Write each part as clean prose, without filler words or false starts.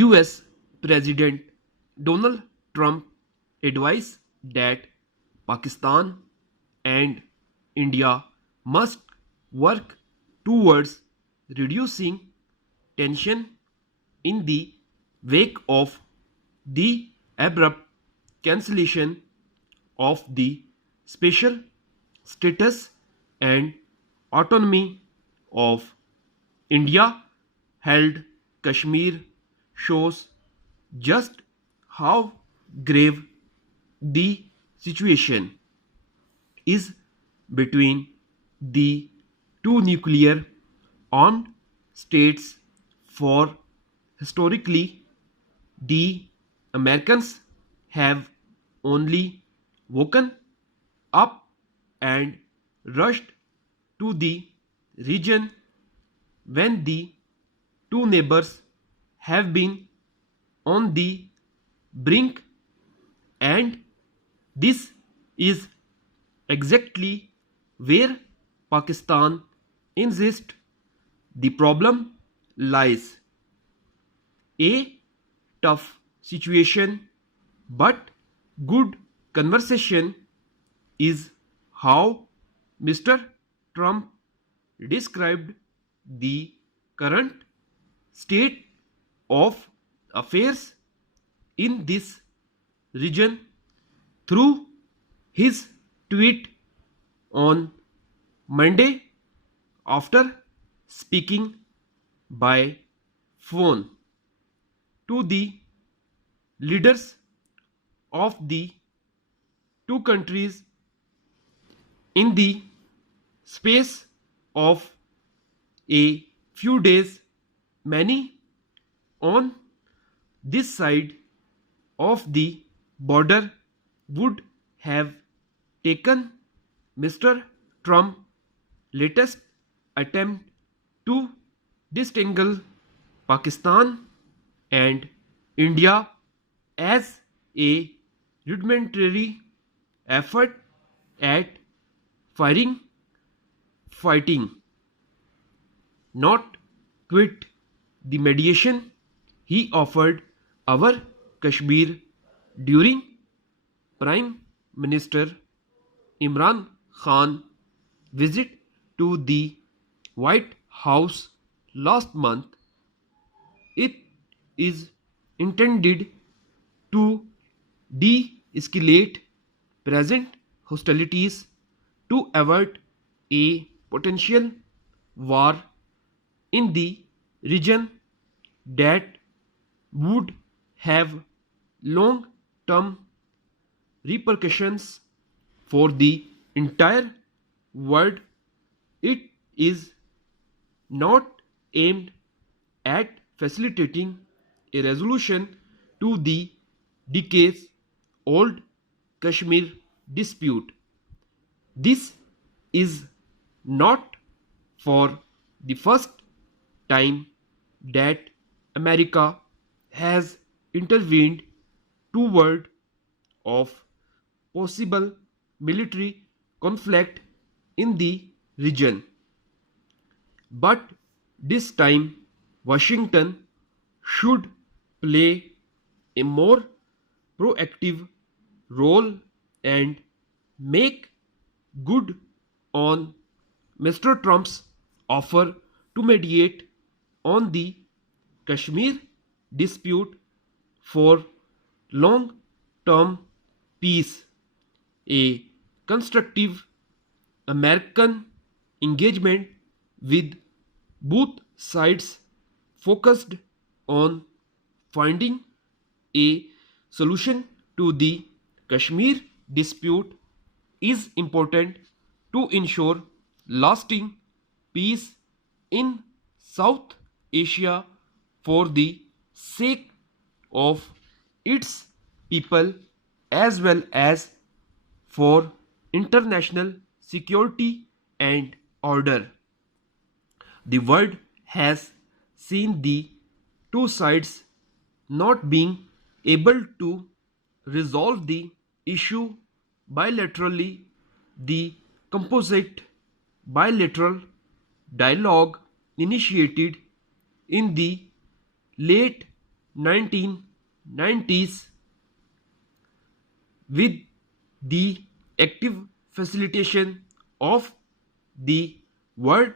US President Donald Trump advised that Pakistan and India must work towards reducing tension in the wake of the abrupt cancellation of the special status and autonomy of India held Kashmir shows just how grave the situation is between the two nuclear armed states. For historically, the Americans have only woken up and rushed to the region when the two neighbors have been on the brink, and this is exactly where Pakistan insists the problem lies. A tough situation, but good conversation is how Mr. Trump described the current state of affairs in this region through his tweet on Monday after speaking by phone to the leaders of the two countries in the space of a few days. Many on this side of the border would have taken Mr. Trump's latest attempt to disentangle Pakistan and India as a rudimentary effort at fighting, not quit the mediation he offered our Kashmir during Prime Minister Imran Khan visit to the White House last month. It is intended to de-escalate present hostilities to avert a potential war in the region that would have long-term repercussions for the entire world. It is not aimed at facilitating a resolution to the decades-old Kashmir dispute. This is not for the first time that America has intervened toward of possible military conflict in the region. But this time Washington should play a more proactive role and make good on Mr. Trump's offer to mediate on the Kashmir dispute for long-term peace. A constructive American engagement with both sides focused on finding a solution to the Kashmir dispute is important to ensure lasting peace in South Asia for the sake of its people as well as for international security and order. The world has seen the two sides not being able to resolve the issue bilaterally. The composite bilateral dialogue initiated in the late 1990s with the active facilitation of the world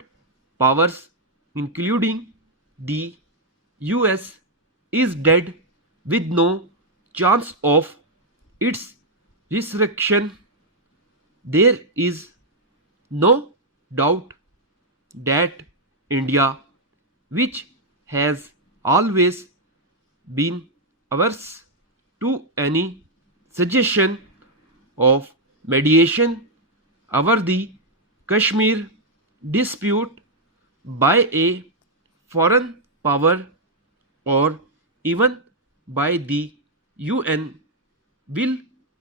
powers including the US is dead with no chance of its resurrection. There is no doubt that India, which has always been averse to any suggestion of mediation over the Kashmir dispute by a foreign power or even by the UN, will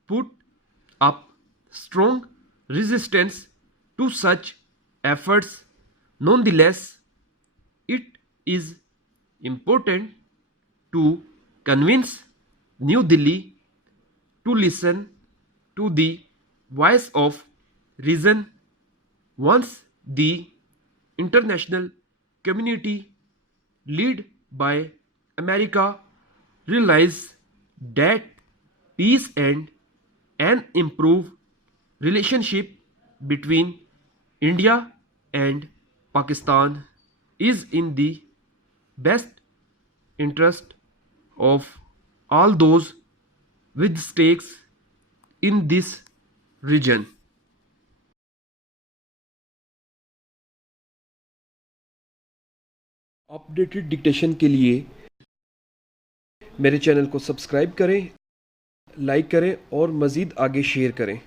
put up strong resistance to such efforts. Nonetheless, it is important to convince New Delhi to listen to the voice of reason once the international community, led by America, realize that peace and an improved relationship between India and Pakistan is in the best interest of all those with stakes in this region. Updated dictation के लिए मेरे channel को subscribe करें, like करें और मज़ीद आगे share करें।